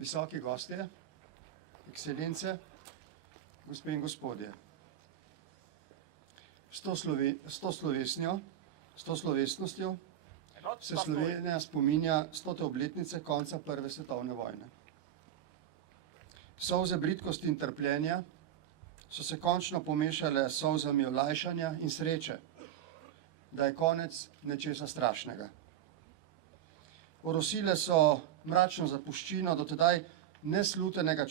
Visoki gostje, ekscelence, gospe in gospodje. S to slovesnostjo se Slovenija spominja 100. obletnice konca Prve svetovne vojne. Solze bridkosti in trpljenja so se končno pomešale s solzami olajšanja in sreče, da je konec nečesa strašnega. Orosile so mračno zapuščino do tedaj neslutenega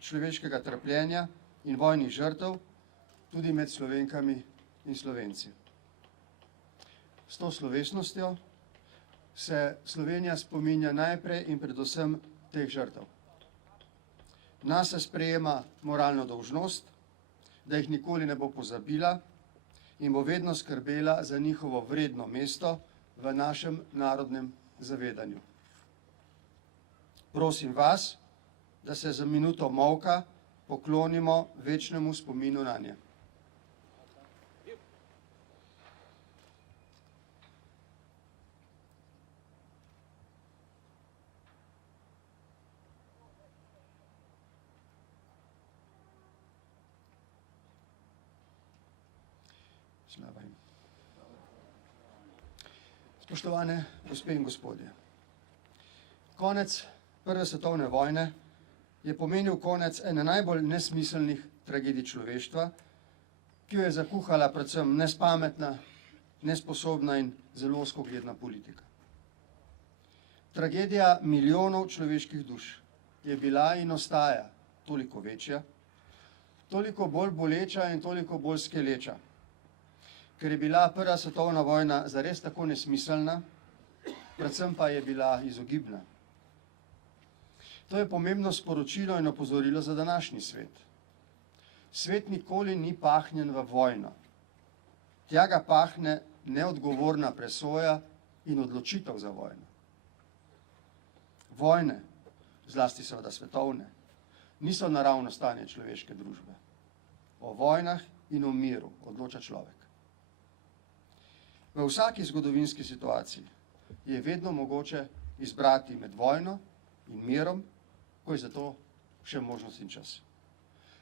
človeškega trpljenja in vojnih žrtev, tudi med Slovenkami in Slovenci. S to slovesnostjo se Slovenija spominja najprej in predvsem teh žrtev. Nas se sprejema moralno dolžnost, da jih nikoli ne bo pozabila in bo vedno skrbela za njihovo vredno mesto v našem narodnem zavedanju. Prosim vas, da se za minuto molka poklonimo večnemu spominu nanje. Slava jim. Spoštovane gospe in gospodje, konec Prve svetovne vojne je pomenil konec ene najbolj nesmiselnih tragedij človeštva, ki jo je zakuhala predvsem nespametna, nesposobna in zelo ozkogledna politika. Tragedija milijonov človeških duš je bila in ostaja toliko večja, toliko bolj boleča in toliko bolj skeleča, ker je bila Prva svetovna vojna zares tako nesmiselna, predvsem pa je bila izogibna. To je pomembno sporočilo in opozorilo za današnji svet. Svet nikoli ni pahnjen v vojno. Tja ga pahne neodgovorna presoja in odločitev za vojno. Vojne, zlasti seveda svetovne, niso naravno stanje človeške družbe. O vojnah in o miru odloča človek. V vsaki zgodovinski situaciji je vedno mogoče izbrati med vojno in mirom, ko je za to še možnost in čas.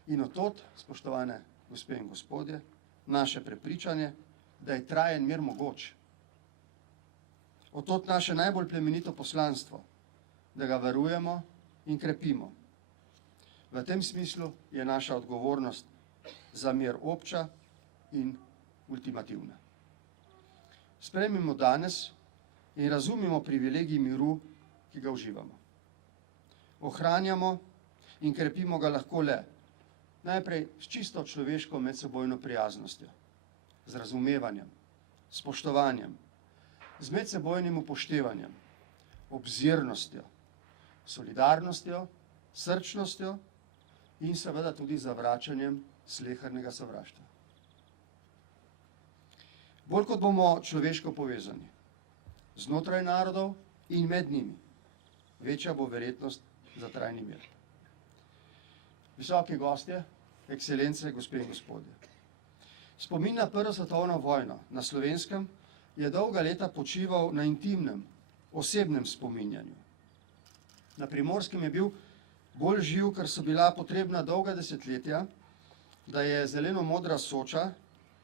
In od tod, spoštovane gospe in gospodje, naše prepričanje, da je trajen mir mogoč. Od tod naše najbolj plemenito poslanstvo, da ga varujemo in krepimo. V tem smislu je naša odgovornost za mir obča in ultimativna. Sprejmimo danes in razumimo privilegij miru, ki ga uživamo. Ohranjamo in krepimo ga lahko le najprej s čisto človeško medsebojno prijaznostjo, z razumevanjem, spoštovanjem, z medsebojnim upoštevanjem, obzirnostjo, solidarnostjo, srčnostjo in seveda tudi zavračanjem slehernega sovraštva. Bolj kot bomo človeško povezani, znotraj narodov in med njimi, večja bo verjetnost za trajni mir. Visoki gostje, ekscelence, gospe in gospodje. Spomin na Prvo svetovno vojno na Slovenskem je dolga leta počival na intimnem, osebnem spominjanju. Na Primorskem je bil bolj živ, ker so bila potrebna dolga desetletja, da je zeleno-modra Soča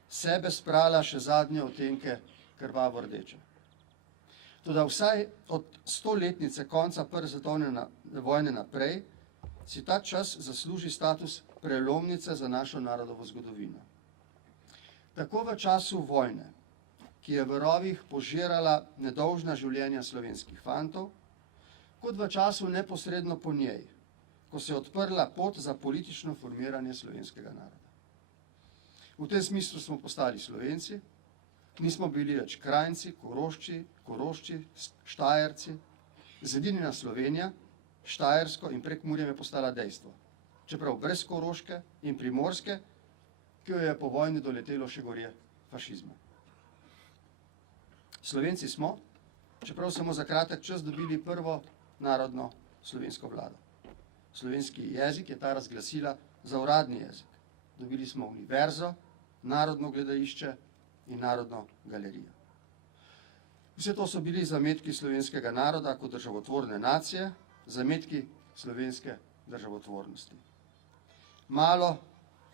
sebe sprala še zadnje odtenke krvavo rdeče. Toda vsaj od 100-letnice konca Prve svetovne vojne naprej si ta čas zasluži status prelomnice za našo narodovo zgodovino. Tako v času vojne, ki je v rovih požirala nedolžna življenja slovenskih fantov, kot v času neposredno po njej, ko se je odprla pot za politično formiranje slovenskega naroda. V tem smislu smo postali Slovenci, nismo bili več Krajnci, Korošči, Štajerci, zedinjena Slovenija, Štajersko in Prekmurjem je postala dejstvo, čeprav brez Koroške in Primorske, ki jo je po vojni doletelo še gorje fašizma. Slovenci smo, čeprav samo za kratek čas dobili prvo narodno slovensko vlado. Slovenski jezik je ta razglasila za uradni jezik. Dobili smo univerzo, narodno gledališče in narodno galerijo. Vse to so bili zametki slovenskega naroda kot državotvorne nacije, zametki, slovenske državotvornosti.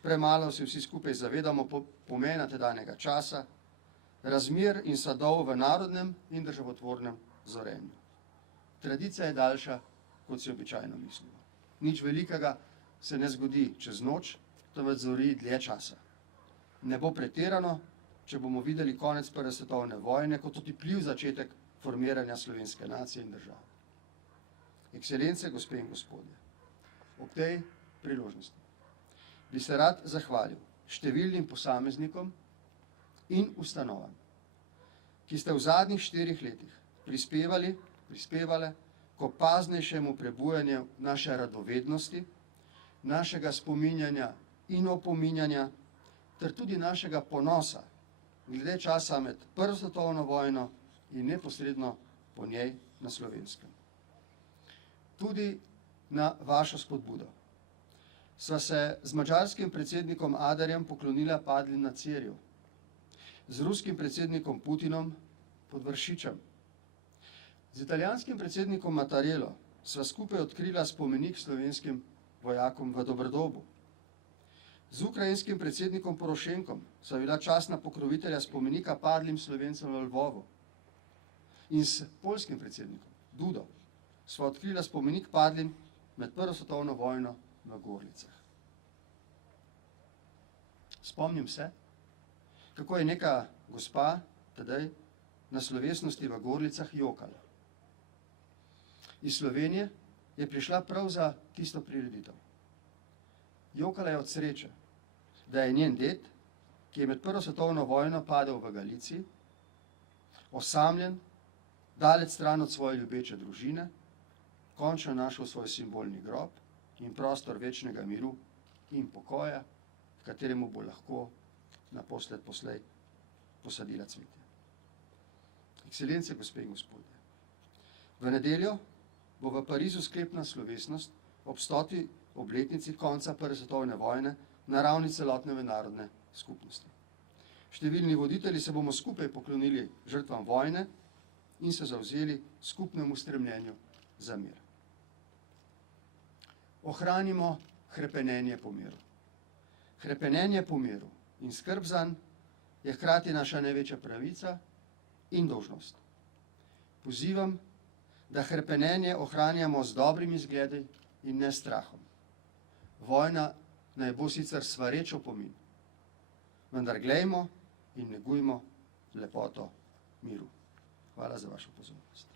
Premalo se vsi skupaj zavedamo pomena tedanjega časa, razmer in sadov v narodnem in državotvornem zorenju. Tradicija je daljša, kot si običajno mislimo. Nič velikega se ne zgodi čez noč, temveč zori dlje časa. Ne bo pretirano, če bomo videli konec Prve svetovne vojne kot otipljiv začetek formiranja slovenske nacije in države. Ekscelence, gospe in gospodje, ob tej priložnosti bi se rad zahvalil številnim posameznikom in ustanovam, ki ste v zadnjih 4 letih prispevale k opaznejšemu prebujanju naše radovednosti, našega spominjanja in opominjanja, ter tudi našega ponosa glede časa med Prvo svetovno vojno in neposredno po njej na Slovenskem. Tudi na vašo spodbudo sva se z madžarskim predsednikom Aderjem poklonila padlim na Cerju, z ruskim predsednikom Putinom pod Vršičem, z italijanskim predsednikom Mattarello sva skupaj odkrila spomenik slovenskim vojakom v Dobrodobu, z ukrajinskim predsednikom Porošenkom sva bila častna pokrovitelja spomenika padlim Slovencem v Lvovu in s poljskim predsednikom Dudo sva odkrila spomenik padlim med Prvo svetovno vojno v Gorlicah. Spomnim se, kako je neka gospa tedaj na slovesnosti v Gorlicah jokala. Iz Slovenije je prišla prav za tisto prireditev. Jokala je od sreče, da je njen ded, ki je med Prvo svetovno vojno padel v Galiciji, osamljen, daleč stran od svoje ljubeče družine, končno našel svoj simbolni grob in prostor večnega miru in pokoja, v kateremu bo lahko poslej posadila cvetje. Ekscelence, gospe in gospodje, v nedeljo bo v Parizu sklepna slovesnost ob 100. obletnici konca Prve svetovne vojne na ravni celotne mednarodne skupnosti. Številni voditelji se bomo skupaj poklonili žrtvam vojne in se zavzeli skupnemu stremljenju za mir. Ohranimo hrepenenje po miru. Hrepenenje po miru in skrb zanj je hkrati naša največja pravica in dolžnost. Pozivam, da hrepenenje ohranjamo z dobrimi zgledi in ne strahom. Vojna naj bo sicer svareč opomin, vendar glejmo in negujmo lepoto miru. Hvala za vašo pozornost.